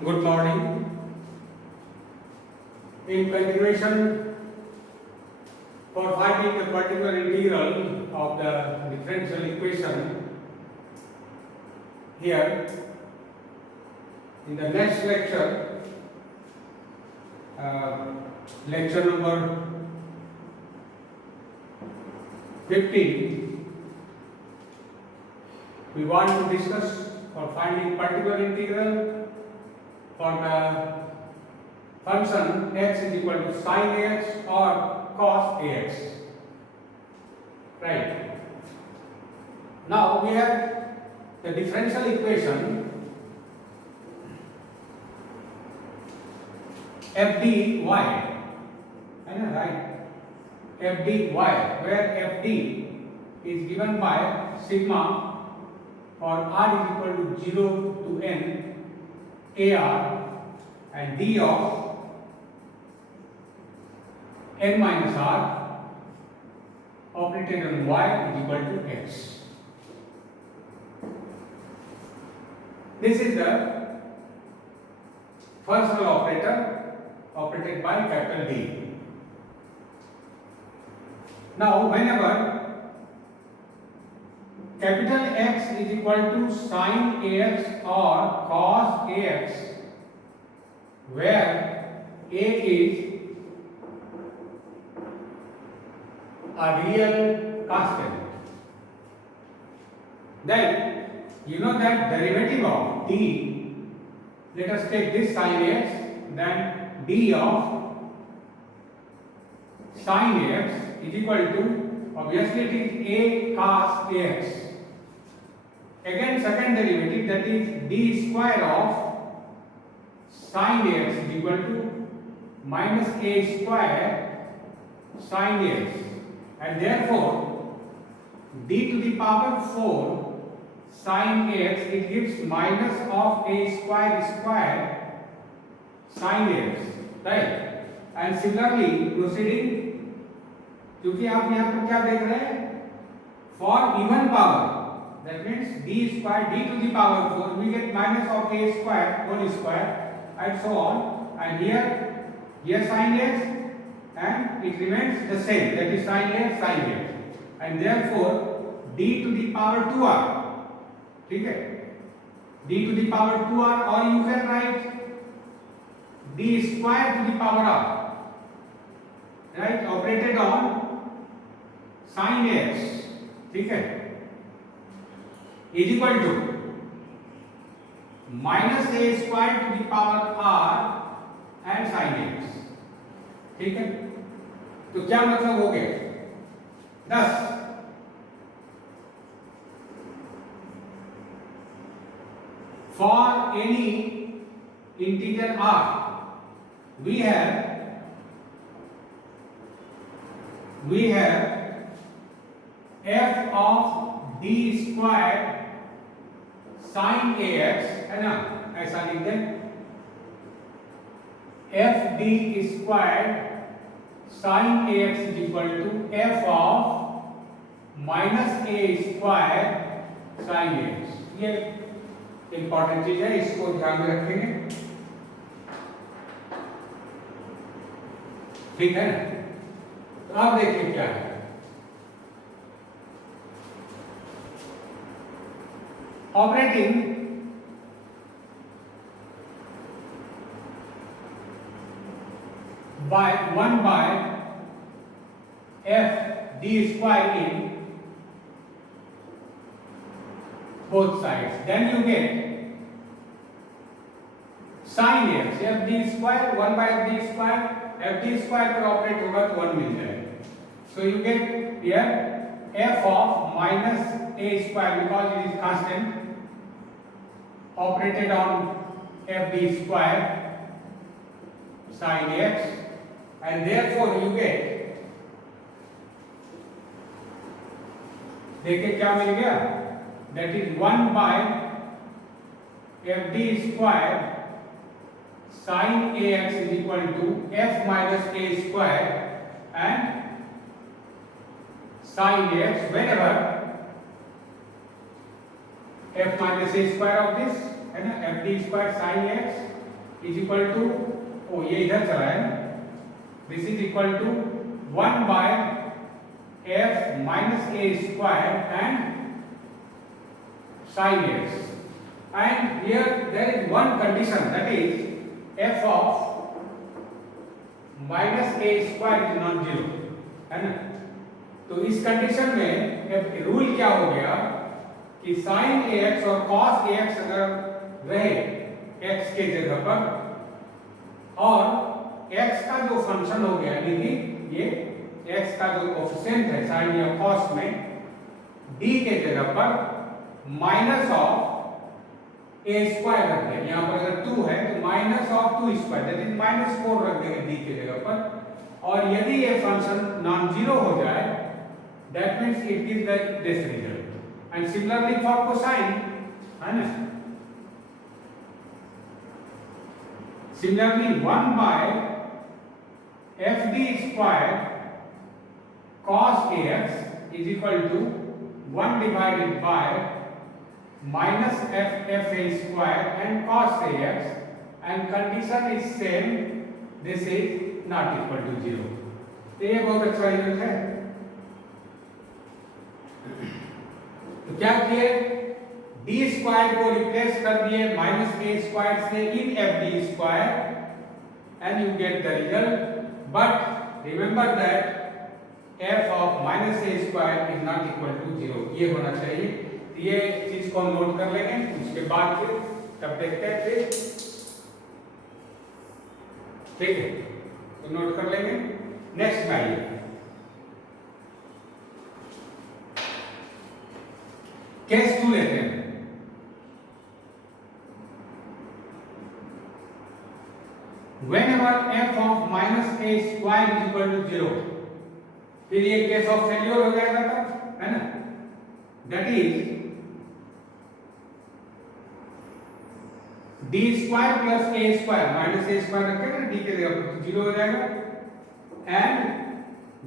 Good morning. In continuation, for finding a particular integral of the differential equation, here in the next lecture, lecture number 15, we want to discuss for finding particular integral for the function x is equal to sin ax or cos ax. Right. Now we have the differential equation f d y, right? F d y, where f d is given by sigma for r is equal to 0 to n ar, and d of n minus r operated on y is equal to x. This is the first order operator operated by capital D. Now whenever capital X is equal to sin ax or cos ax, where a is a real constant, then you know that derivative of d, let us take this sin ax, then d of sin ax is equal to, obviously it is a cos ax. Again second derivative, that is d square of sin ax is equal to minus a square sin ax, and therefore d to the power 4 sin ax, it gives minus of a square sin ax, right? And similarly proceeding, क्योंकि आप यहाँ पर क्या देख रहे हैं, for even power, that means d square d to the power 4, we get minus of a square whole square and so on, and here sin x and it remains the same, that is sin x, and therefore d to the power 2r, ठीक है, d to the power 2r, or you can write d square to the power r, right, operated on sin x, ठीक है, is equal to minus a square to the power r and sin x, ठीक है. तो क्या मतलब हो गया, thus for any integer r we have f of d square sin ax, है ना, ऐसा लिख दें, f d square sin ax is equal to f of minus a square sin ax. ये इंपॉर्टेंट चीज है, इसको ध्यान में रखेंगे, ठीक है ना. तो अब देखिए क्या है, operating by 1 by f d square in both sides, then you get sin x, f d square 1 by f d square, f d square पर ऑपरेट होगा तो 1 मिल जाएगा. So you get here f of minus a square, because it is constant, operated on f d square sin x, and therefore you get, देखिए क्या मिल गया, that is 1 by f d square sin ax is equal to f minus a square and sin x, whenever f minus a square of this, है ना, f d square sin x is equal to, ओ ये इधर चला है ना, this is equal to 1 by f minus a square and sin x. And here there is one condition, that is f of minus a square is non-zero, है ना। तो इस कंडीशन में रूल क्या हो गया कि sin ax और cos ax अगर रहे x के जगह पर, और x का जो फंक्शन हो गया, यानी ये x का जो कोफिशिएंट है sin या cos में d के जगह पर माइनस ऑफ a स्क्वायर रख देंगे। यहाँ पर अगर 2 है तो minus of 2 square, that is -4 रख देंगे d के जगह पर। और यदि ये फंक्शन नॉन जीरो हो जाए, that means it gives this result. And similarly for cosine, है ना, similarly 1 by fd square cos ax is equal to 1 divided by minus fa square and cos ax, and condition is same, this is not equal to 0। तो ये बहुत अच्छा result है। तो क्या किए, d स्क्वायर को रिप्लेस कर दिए माइनस a स्क्वायर से इन fd square, and you get the result, but remember that f of minus a square is not equal to 0, ये होना चाहिए। ये चीज को नोट कर लेंगे, उसके बाद फिर तब देखते हैं फिर, ठीक है, तो नोट कर लेंगे। नेक्स्ट में आइए, केस 2 लेते हैं। Whenever f of minus a square is equal to 0, फिर ये केस ऑफ फेल्योर हो जाएगा तब, है ना, that is d square plus a square, minus a square रखेंगे ना d के जगह पर, तो 0 हो जाएगा। And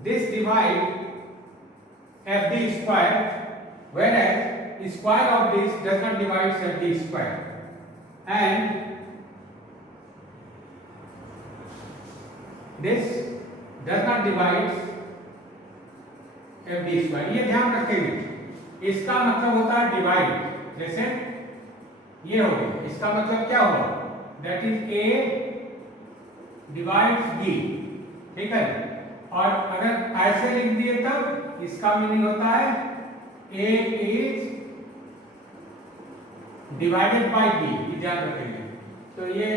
this divide fd square, whereas square of this does not divide fd square, and this does not divide fd square. ये ध्यान रखेंगे, इसका मतलब होता है डिवाइड, जैसे ये हो गया, इसका मतलब क्या होगा, that is a divides b, ठीक है। और अगर ऐसे लिख दिए तब इसका मीनिंग होता है a is divided by b, ये ध्यान रखेंगे। तो ये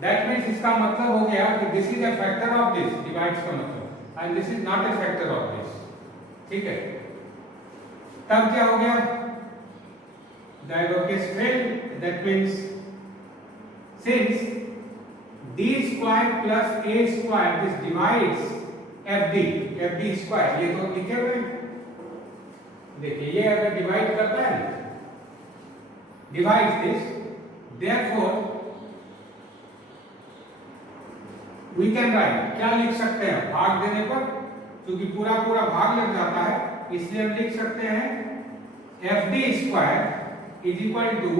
दैट मीन्स इसका मतलब हो गया कि this is a factor of this, divides का मतलब, and this is not a factor of this, ठीक है। तब क्या हो गया, the above case failed, that means since d square plus a square, this divides fd square, ये तो लिखे हुए हैं, देखिए ये अगर डिवाइड करता है, divides this, therefore we can write, क्या लिख सकते हैं, भाग देने पर, क्योंकि पूरा पूरा भाग लग जाता है, इसलिए हम लिख सकते हैं fd square is equal to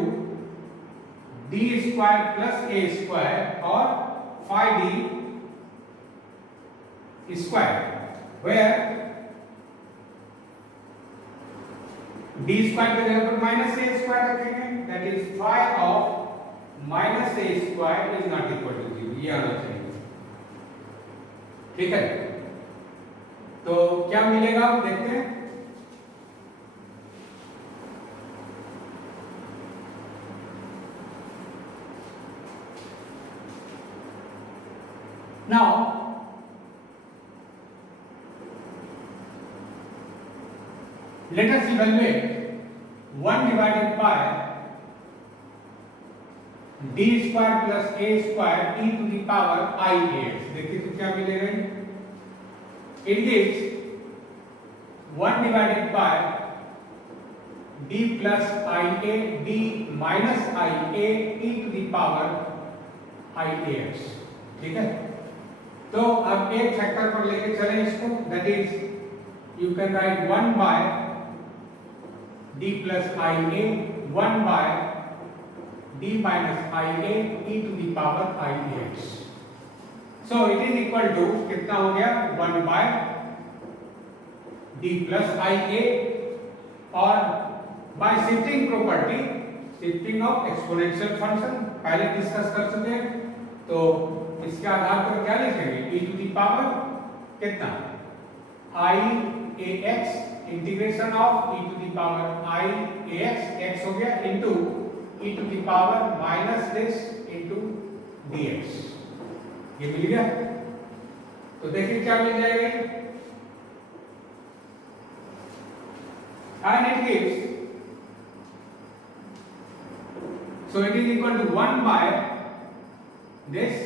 d square plus a square or phi d square, where d square के जगह पर minus a square रखेंगे, that is phi of minus a square is not equal to 0, ये आना चाहिए, ठीक है। तो क्या मिलेगा देखते हैं। Now, let us evaluate 1 divided by d square plus a square e to the power I x। देखिए तो क्या मिलेगा, it gives 1 divided by d plus I a d minus I a e to the power I x, ठीक है। तो अब एक factor पर लेके चलें इसको, that is you can write 1 by d plus i a, 1 by d minus ia e to the power ix. So it is equal to कितना हो गया 1 by d plus ia और by shifting property, shifting of exponential function पहले discuss कर चुके हैं, तो इसके आधार पर क्या लिखेंगे e to the power कितना i ax integration of e to the power i ax x हो गया into e to the power minus this into dx, ये मिल गया। तो देखिए क्या मिल जाएगा, and it gives, so it is equal to 1 by this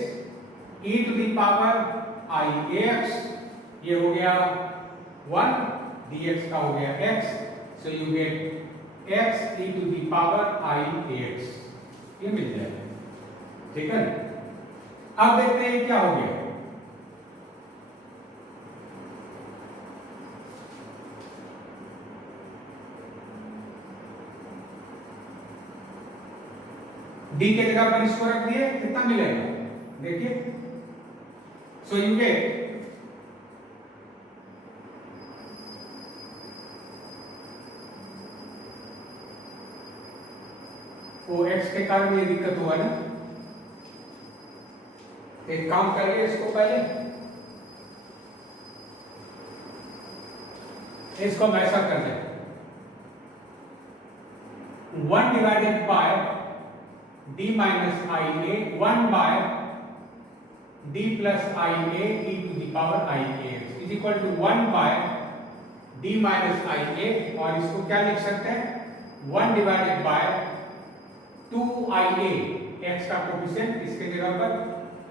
e to the power I ax, ये हो गया 1, dx का हो गया x, so you get x e to the power I ax, ये मिल जाएगा, ठीक है। अब देखते हैं क्या हो गया, d के जगह पर इसको रख दिए, कितना मिलेगा देखिए, सो यू गेट वो x के कारण ये दिक्कत हुआ ना, एक काम करिए इसको पहले, इसको हम ऐसा कर दें 1 divided bye d minus ia 1 by d plus ia e to the power ix is equal to 1 by d minus ia, और इसको क्या लिख सकते हैं 1 डिवाइडेड बाय 2ia x का कोफिशिएंट, इसके जगह पर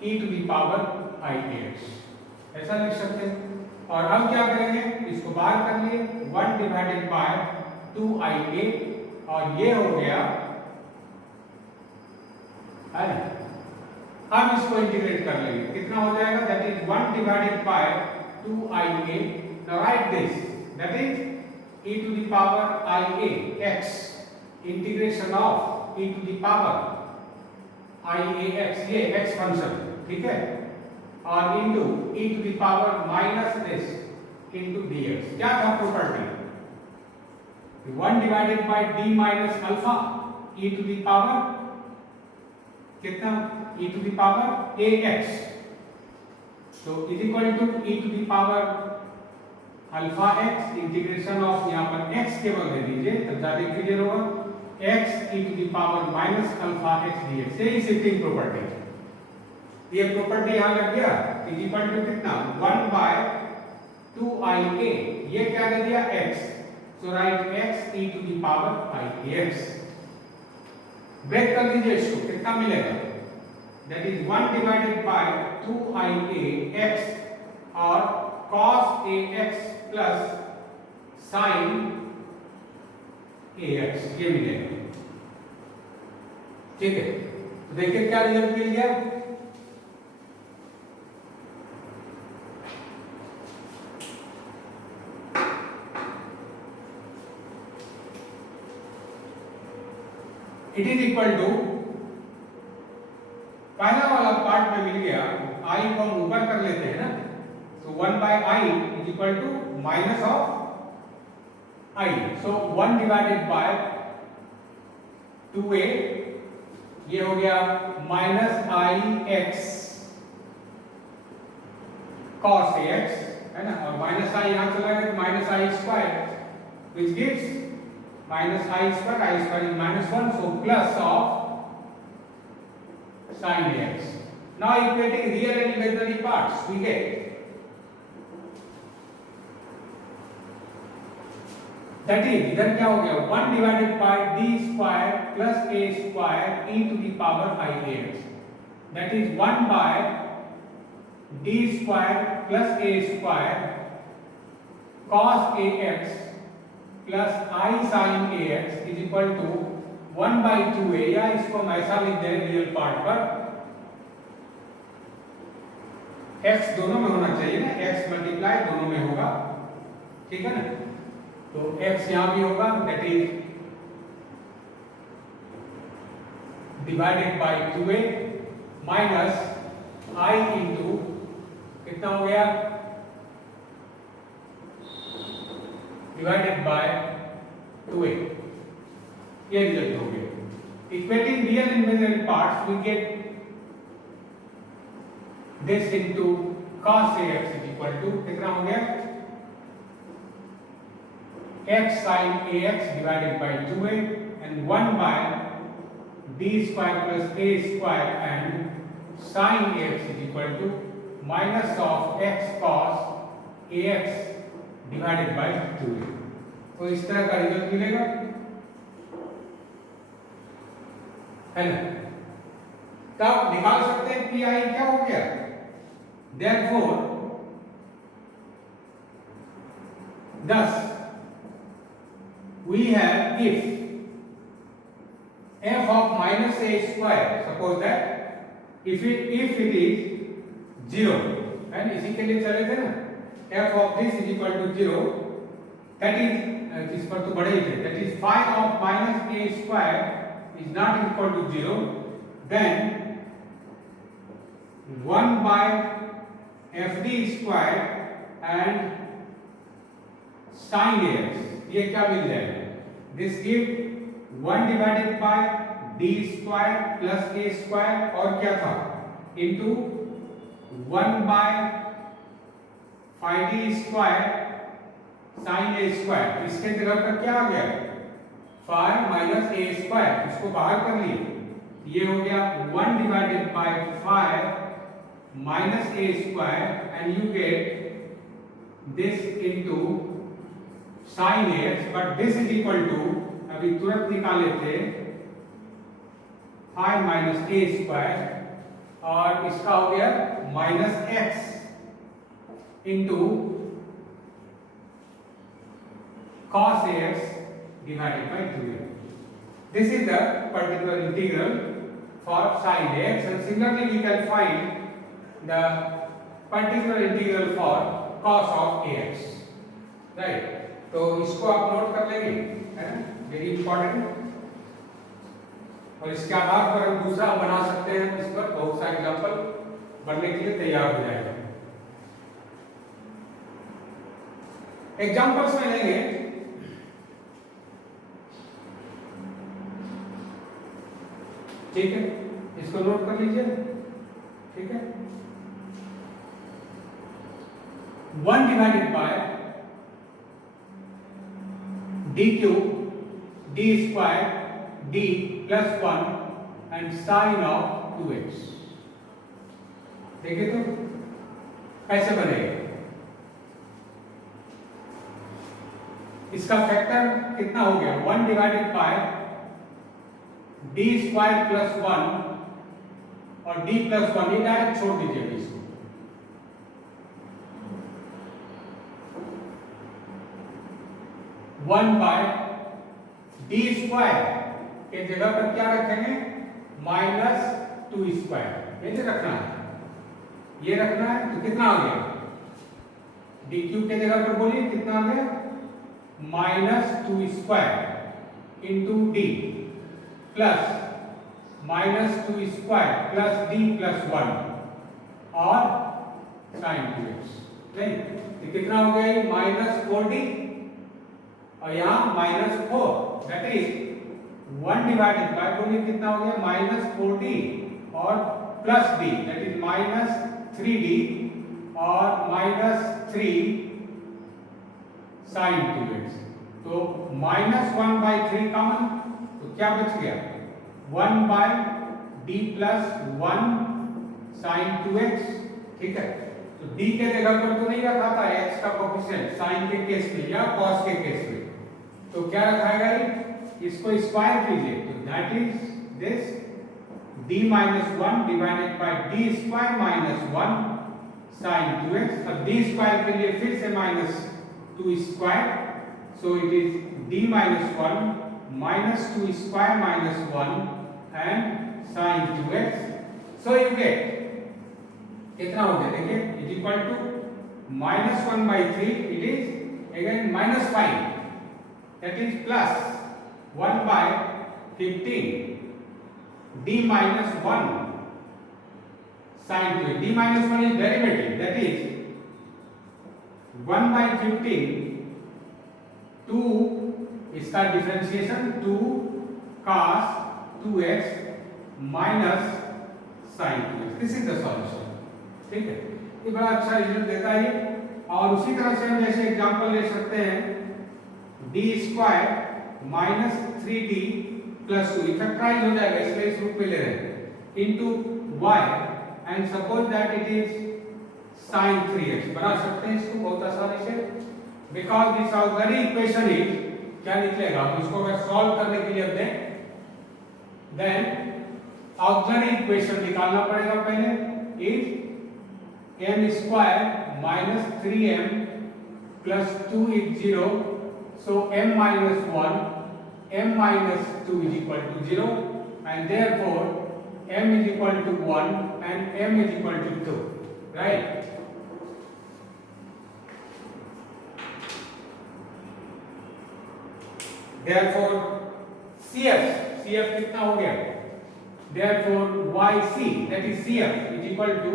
e to the power ix, ऐसा लिख सकते हैं। और हम क्या करेंगे, इसको बाहर कर लिए 1 डिवाइडेड बाय 2ia, और ये हो गया है, हम इसको इंटीग्रेट कर लेंगे, कितना हो जाएगा, that is 1 divided by 2ia, now right this, that is e to the power ia x integration of e to the power ia x, ये x फंक्शन, ठीक है, और into e to the power minus this into dx, क्या था property 1 divided bye d minus alpha e to the power कितना e to the power ax, so is equal to e to the power alpha x integration of, यहाँ पर x केवल दे दीजिए तब ज्यादा clear होगा, x e to the power minus alpha x dx, यही shifting property, ये प्रॉपर्टी यहाँ लग गया, is equal to कितना 1 by 2ia, ये क्या दे दिया x, so write x e to the power ix, break कर दीजिए इसको, कितना मिलेगा, that is 1 divided by 2ia x और cos ax plus sin ax, ये मिलेगा, ठीक है। तो देखिए क्या रिजल्ट मिल गया, इट इज इक्वल टू, पहला वाला पार्ट में मिल गया, i को हम ऊपर कर लेते हैं ना, तो 1 by i is equal to minus of i, so 1 divided by 2a, ये हो गया minus i x cos ax, है ना, और माइनस i यहाँ चला गया, minus i square which gives minus I square is minus 1, so plus of sin ax. Now equating real and imaginary parts, we get that is, इधर क्या हो गया 1 divided by d square plus a square e to the power I ax, that is 1 by d square plus a square cos ax plus i sin ax is equal to 1 by 2a, या इसको हम ऐसा लिख दें real part पर, x दोनों में होना चाहिए ना, x मल्टीप्लाई दोनों में होगा, ठीक है ना, तो x यहां भी होगा, that is divided by 2a minus I into कितना हो गया डिवाइडेड बाय 2a, ये रिजल्ट हो गया। Equating real and imaginary parts we get this into cos ax is equal to कितना हो गया x sin ax divided by 2a and 1 by b square plus a square and sin ax is equal to minus of x cos ax divided by 2a। तो इस तरह का result मिलेगा, है ना। तब निकाल सकते हैं पी आई क्या हो गया, therefore thus we have if f of minus a square, suppose that if it is 0 and इसी के लिए चले थे ना, f of this is equal to 0, that is इस पर तो बड़े ही थे, that is phi of minus a square is not equal to 0, then 1 by fd square and sin ax, ये क्या मिल जाएगा, this give 1 divided by d square plus a square और क्या था into 1 by phi d square sin a square, इसके जगह पर क्या आ गया phi minus a square, इसको बाहर कर लिए, ये हो गया 1 divided by phi minus a square and you get this into sin ax, but this is equal to अभी तुरंत निकाले थे phi minus a square और इसका हो गया minus x into cos ax divided by 2a. This is the particular integral for sin ax, and similarly we can find the particular integral for cos of ax, right? तो इसको आप note कर लेंगे, है ना, वेरी इंपॉर्टेंट। और इसके आधार पर हम दूसरा बना सकते हैं, इस पर बहुत सारे एग्जांपल बनने के लिए तैयार हो जाएगा। एग्जांपल्स में लेंगे, ठीक है, इसको नोट कर लीजिए, ठीक है। 1 divided by d cube d square d plus 1 and sin of 2x, देखिए तो कैसे बनेगा, इसका फैक्टर कितना हो गया 1 divided by d square plus 1 और d plus 1, ये डायरेक्ट छोड़ दीजिए इसको, 1 by d स्क्वायर के जगह पर क्या रखेंगे माइनस 2 स्क्वायर, ये रखना है, ये रखना है, तो कितना आ गया d क्यूब के जगह पर बोलिए कितना आ गया minus 2 square into d plus minus 2 square plus d plus 1 और साइन 2x, नहीं तो कितना हो गया माइनस 4d और यहाँ minus 4, that is 1 divided bye, बोलिए कितना हो गया माइनस 4d और plus d, that is minus 3d और माइनस 3 साइन 2x, तो माइनस 1 बाई 3 कॉमन, तो क्या बच गया 1 by d plus 1 sign 2x, ठीक है। तो d के जगह पर तो नहीं रखा था x का कोफिशिएंट साइन के केस में या cos के केस में, तो क्या रखाएगा इसको स्क्वायर कीजिए, तो that is this d minus 1 divided by d square minus 1 sin 2x, अब d स्क्वायर के लिए फिर से minus 2 square, so it is d minus 1 minus 2 square minus 1 and sin 2x, so you get कितना हो गया देखिए is equal to minus 1 by 3, it is again minus 5, that is plus 1 by 15 d minus 1 sin 2x. d minus 1 is derivative, that is 1 by 15 2 इसका differentiation 2 cos 2x minus sin 2x. This is the solution. ठीक है, ये बड़ा अच्छा result देता है ये. और उसी तरह से हम जैसे एग्जांपल ले सकते हैं d square minus 3d plus 2 इफेक्टराइज हो जाएगा, इसलिए इस रूप में ले रहे हैं into y and suppose that it is sin 3x. बना सकते हैं इसको बहुत आसानी से, because this auxiliary equation is क्या निकलेगा, हम इसको अगर सॉल्व करने के लिए दें देन ऑक्सिलरी इक्वेशन निकालना पड़ेगा. पहले is m square minus 3m plus 2 is 0, so m minus 1, m minus 2 is equal to 0, and therefore m is equal to 1 and m is equal to 2, right? Therefore CF कितना हो गया, therefore YC, that is CF is equal to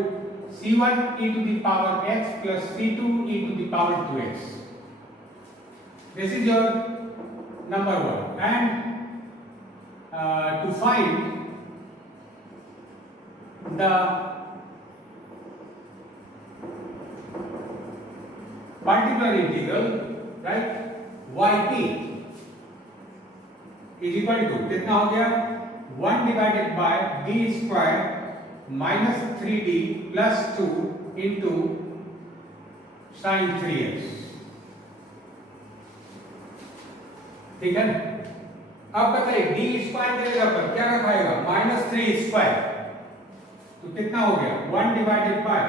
C1 e to the power x plus C2 e to the power 2x. This is your number 1. And to find the particular integral, right, yp is equal to कितना हो गया, 1 divided by d square minus 3d plus 2 into sin 3x. ठीक है. अब बताइए d square की जगह पर क्या रखाएगा, माइनस 3 स्क्वायर, तो कितना हो गया 1 divided bye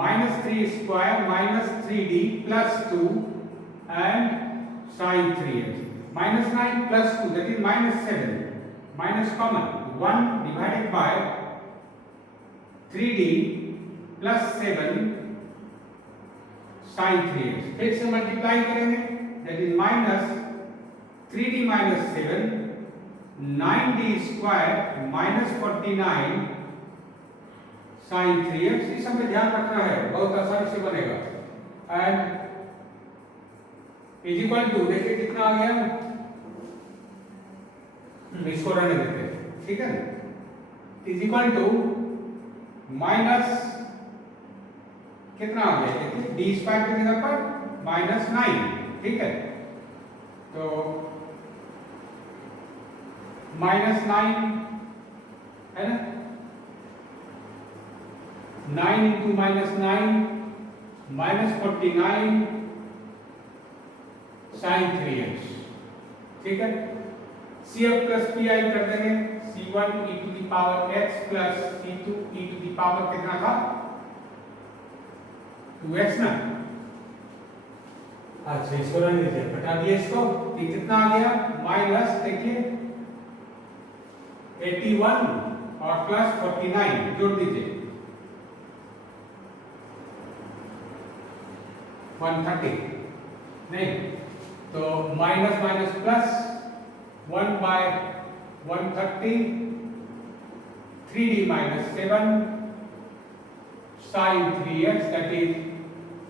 minus 3 square minus 3d plus 2 and sin 3x. minus 9 plus 2, that is minus 7, minus common 1 divided by 3d plus 7 sin 3x. फिर से मल्टीप्लाई करेंगे, that is minus 3d minus 7 9d square minus 49 sin 3x. इस सब में ध्यान रखना है, बहुत आसानी से बनेगा. एंड इज इक्वल टू, देखिए कितना आ गया, इसको रहने देते हैं, ठीक है. इज इक्वल टू माइनस कितना आ गया, देखिए डी स्क्वायर की जगह पर माइनस 9, ठीक है. तो माइनस 9 है ना, 9 into minus 9 minus 49 sin 3x, ठीक है. CF प्लस PI कर देंगे, C1 e to the power x plus C2 e to the power कितना था 2x ना. अच्छा इसको रहने दीजिए, घटा दिए इसको, ये कितना आ गया माइनस, देखिए 81 और प्लस 49 जोड़ दीजिए 130, नहीं तो minus minus plus 1 by 130 3d minus 7 sin 3x, that is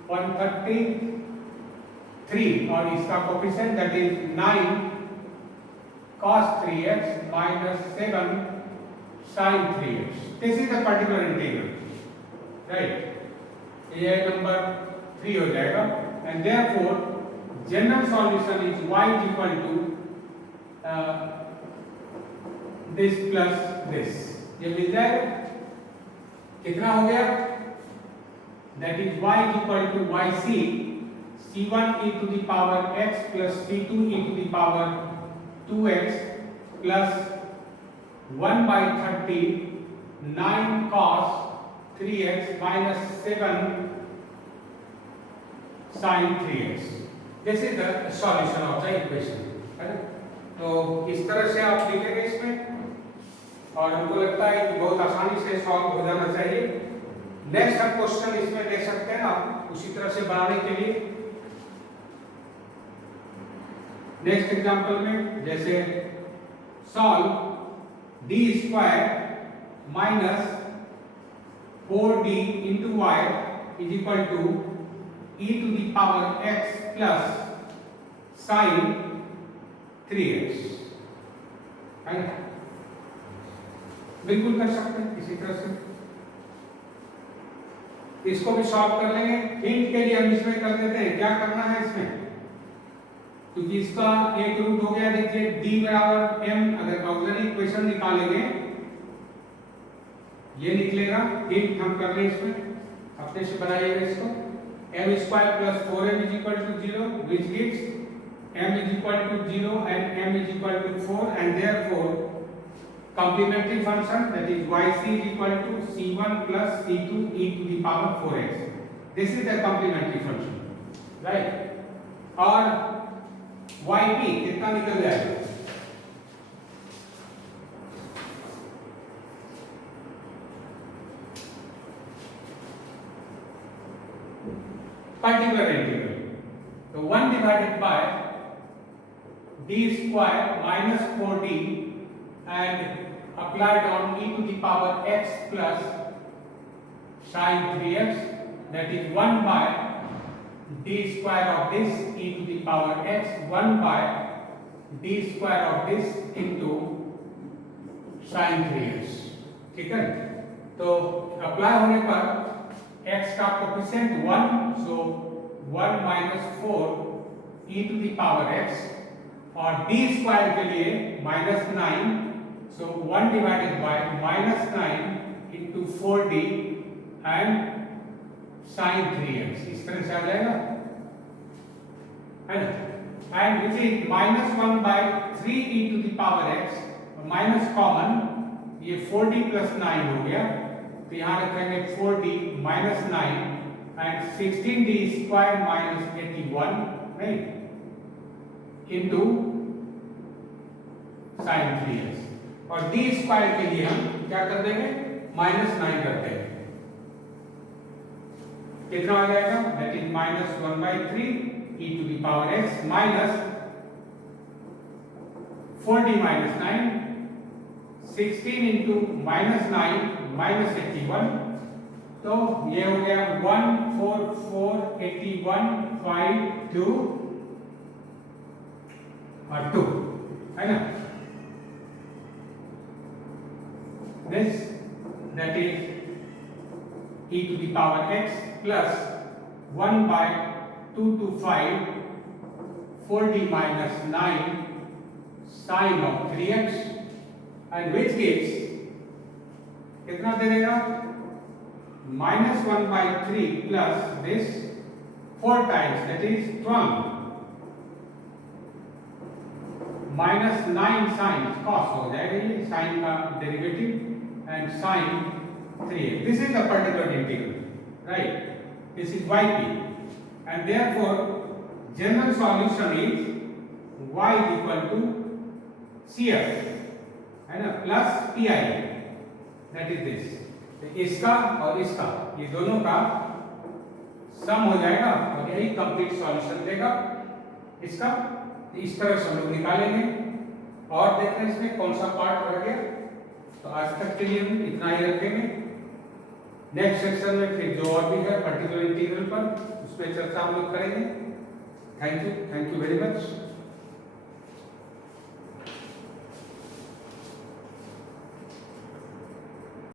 133 और इसका coefficient that is 9 cos 3x minus 7 sin 3x. This is the particular integral, right? ये नंबर 3 हो जाएगा. And therefore general solution is y is equal to this plus this. ये मिल जाएगा, कितना हो गया, that is y is equal to yc c1 e to the power x plus c2 e to the power 2x plus 1 by 30 9 cos 3x minus 7 sin 3x. This is the solution of the equation, है ना. तो इस तरह से आप लिखेंगे इसमें, और हमको लगता है कि बहुत आसानी से सॉल्व हो जाना चाहिए. नेक्स्ट हम क्वेश्चन इसमें देख सकते हैं आप उसी तरह से बनाने के लिए. नेक्स्ट एग्जांपल में जैसे solve D square minus 4d into y is equal to e to the power x plus sin 3x, है ना? बिल्कुल कर सकते हैं इसी तरह से। इसको भी सॉल्व कर लेंगे। हिंट के लिए हम इसमें कर देते हैं, क्या करना है इसमें, क्योंकि इसका एक रूट हो गया, देखिए d बराबर m, अगर ऑक्सिलरी इक्वेशन निकालेंगे ये निकलेगा। हिंट हम कर रहे हैं इसमें, अपने से बनाइएगा इसको। m square plus 4m is equal to 0 which gives m is equal to 0 and m is equal to 4 and therefore complementary function, that is yc is equal to c1 plus c2 e to the power 4x. This is the complementary function, right? और yp कितना निकल जाएगा, particular integral, so 1 divided by d square minus 4d and applied on e to the power x plus sin 3x, that is 1 by d square of this e to the power x, 1 by d square of this into sin 3x, ठीक है। तो apply होने पर x का coefficient 1, so 1 minus 4 e to the power x, और d square के लिए -9, so 1 divided by -9 into 4d and sin 3x, इस तरह से आ जाएगा, है ना। And which is -1 by 3 e to the power x, minus common, ये 4d plus 9 हो गया, तो यहाँ रखेंगे 4d minus 9 and 16d square minus 81, नहीं, into sin 3x, और d स्क्वायर के लिए हम क्या कर देंगे, -9 कर देंगे, कितना आ जाएगा, that is -1/3 e to the power x minus 4d minus 9, 16 into -9 minus 81, तो ये हो गया 1 4 4 81 5 2 और 2, है ना। This, that is e to the power x plus 1 by 2 to 5 4d minus 9 sin of 3x, and which gives कितना दे देगा, -1/3 plus this 4 times, that is 12 -9 sin cos हो जाएगा, ये sin का derivative and sin 3x. This is the particular integral, right? This is yp, and therefore general solution is y is equal to cf, है ना, plus pi, that is this. तो इसका और इसका, ये दोनों का सम हो जाएगा और यही कंप्लीट सॉल्यूशन देगा इसका। इस तरह से हम लोग निकालेंगे और देखते हैं इसमें कौन सा पार्ट रह गया। तो आज तक के लिए हम इतना ही रखेंगे। नेक्स्ट सेक्शन में फिर जो और भी है पर्टिकुलर इंटीग्रल पर, उसमें चर्चा हम लोग करेंगे। Thank you very much.